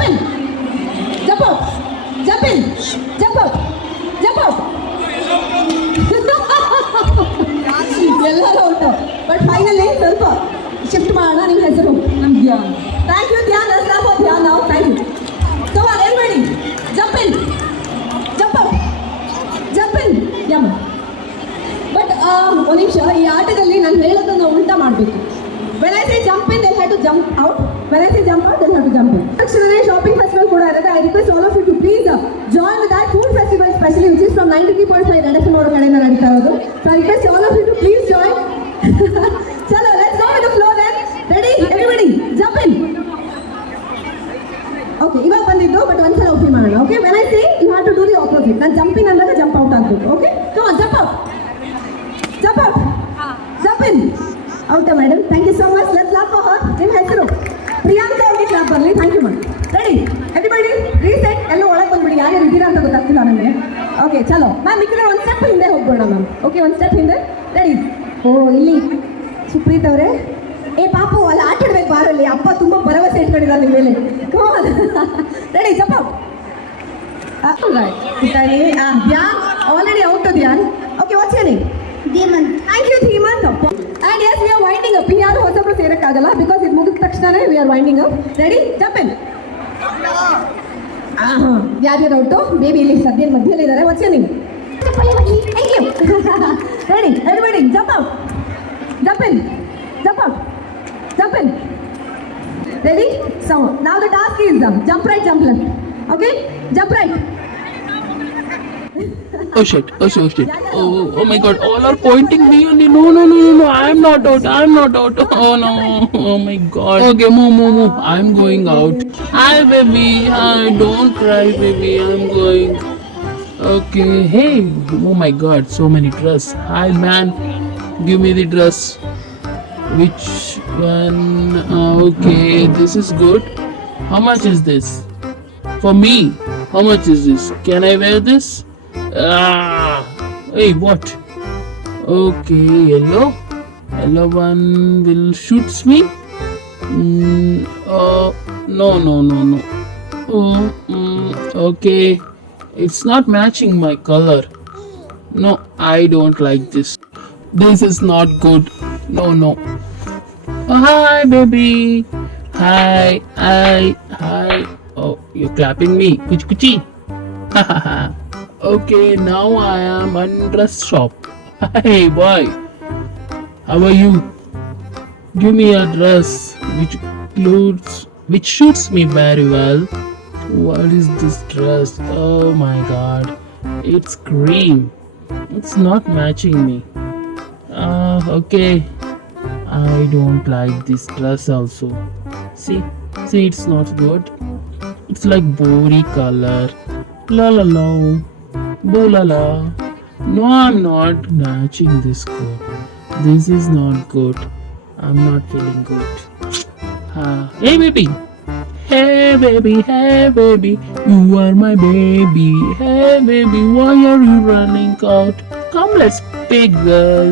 Jump in. Jump out. Jump in. Jump out. Jump out. ಎಲ್ಲರೂ out. But finally ಸ್ವಲ್ಪ shift ಮಾಡೋಣ. ನಿಮ್ಮ ಹೆಸರು? ನಮ್ಮ ಧ್ಯಾನ್. Thank you Dhyan. ಧ್ಯಾನ್ ನಾವು thank you. So everybody jump in. Jump out. Jump in. ಯಮ್ಮ. But ಒಂದು ನಿಮಿಷ, ಈ ಆಟದಲ್ಲಿ ನಾನು ಹೇಳೋದನ್ನು ಉಲ್ಟಾ ಮಾಡಬೇಕು. When I say jump in, they'll have to jump out. When I say jump out, they'll have to jump in. Actually, shopping festival ಕೂಡ ಇರುತ್ತೆ. I request all of you to please join with that food festival, especially which is from 93.5 Red FM ಅವರ ಕಡೆಯಿಂದ ನಡೀತಾ ಇರೋದು. So I request all of you to please join. Chalo, let's go with the flow then. Ready? Everybody, jump in. Okay, ಇವಾಗ ಬಂದಿದ್ದು, but ಒಂದ್ಸಲ okay ಮಾಡೋಣ. Okay, when I say, you have to do the opposite. ನಾನು jump in ಅಂದಾಗ jump out ಆಗಬೇಕು. Okay, come on, jump out. Jump out. Jump in. Okay, madam. Thank you so much. Let's clap for her. ನಿಮ್ಮ ಹೆಸರು? ಪ್ರಿಯಾಂಕಾ ಅವ್ರಿಗೆ clap ಬರಲಿ. Thank you ma'am. Ready everybody reset. ಎಲ್ಲೋ ಒಳಗೆ ಬಂದ್ಬಿಡಿ, ಯಾರ್ಯಾರು ಇದ್ದೀರಾ ಅಂತ ಗೊತ್ತಾಗ್ತಿಲ್ಲ ನನಗೆ. ಓಕೆ ಚಲೋ ಮ್ಯಾಮ್. ಮಿಕ್ಕಿದ್ರೆ ಒಂದು ಸ್ಟೆಪ್ ಹಿಂದೆ ಹೋಗ್ಬೋಣ ಮ್ಯಾಮ್. ಓಕೆ, ಒಂದು ಸ್ಟೆಪ್ ಹಿಂದೆ. ರೆಡಿ. ಓ ಇಲ್ಲಿ ಸುಪ್ರೀತ್ ಅವರೇ. ಏ ಪಾಪು ಅಲ್ಲಿ ಆಟ ಆಡ್ಬೇಕು ಬಾರಲ್ಲಿ. ಅಪ್ಪ ತುಂಬ ಭರವಸೆ ಇಟ್ಕೊಂಡಿದ್ದಾರೆ ನಿಮ್ಮ ಮೇಲೆ. Ready jump out. Dhyan already out. Dhyan okay. What's your name? Dheemanth. Thank you Dheemanth. And yes, we are winding up. ಇನ್ಯಾರು ಹೊಸಬ್ರು ಸೇರೋಕ್ಕಾಗಲ್ಲ, ಬಿಕಾಸ್ ಇದು ಮುಗಿದ ತಕ್ಷಣವೇ we are winding up. Ready jump in. ಯಾರ್ಯಾರು ಔಟು? ಬೇಬಿ ಇಲ್ಲಿ ಸದ್ಯ ಮಧ್ಯದಲ್ಲಿ ಇದ್ದಾರೆ. What's your name? Thank you. Ready everybody jump out. Jump in. Jump out. Jump in. Ready? So now the task is jump right, jump left. Okay? Jump right. Oh shit. Oh my god. All are pointing me only. No. I'm not out. Oh no. Oh my god. Okay, move. I'm going out. Hi baby. Hi. Don't cry baby. I'm going. Okay. Hey. Oh my god. So many dress. Hi man. Give me the dress. Which one? Okay, this is good. How much is this? For me, how much is this? Can I wear this? Hey, what? Okay, yellow one will shoots me. No. Okay, it's not matching my color. No, I don't like this. This is not good. No. Oh, hi baby. Hi. Oh, you're clapping me. Kuchi. Okay, now I am on dress shop. Hey boy, how are you? Give me a dress which suits me very well. What is this dress? Oh my god, it's cream. It's not matching me. Okay, I don't like this dress also. See, it's not good. It's like bori color. La. Boo la. No, I'm not matching this good. This is not good. I'm not feeling good. Hey baby. You are my baby. Hey baby, why are you running out? Come, let's play, girl.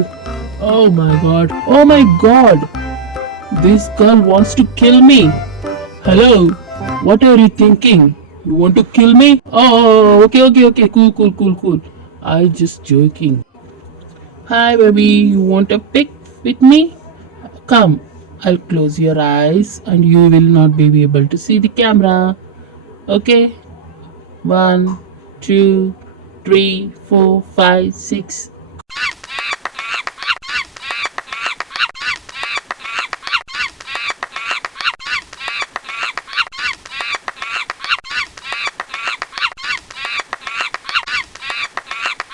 Oh my god. This girl wants to kill me. Hello, what are you thinking? You want to kill me? Oh, okay. Cool. I just joking. Hi baby, you want a pic with me? Come, I'll close your eyes and you will not be able to see the camera. Okay? 1, 2, 3, 4, 5, 6.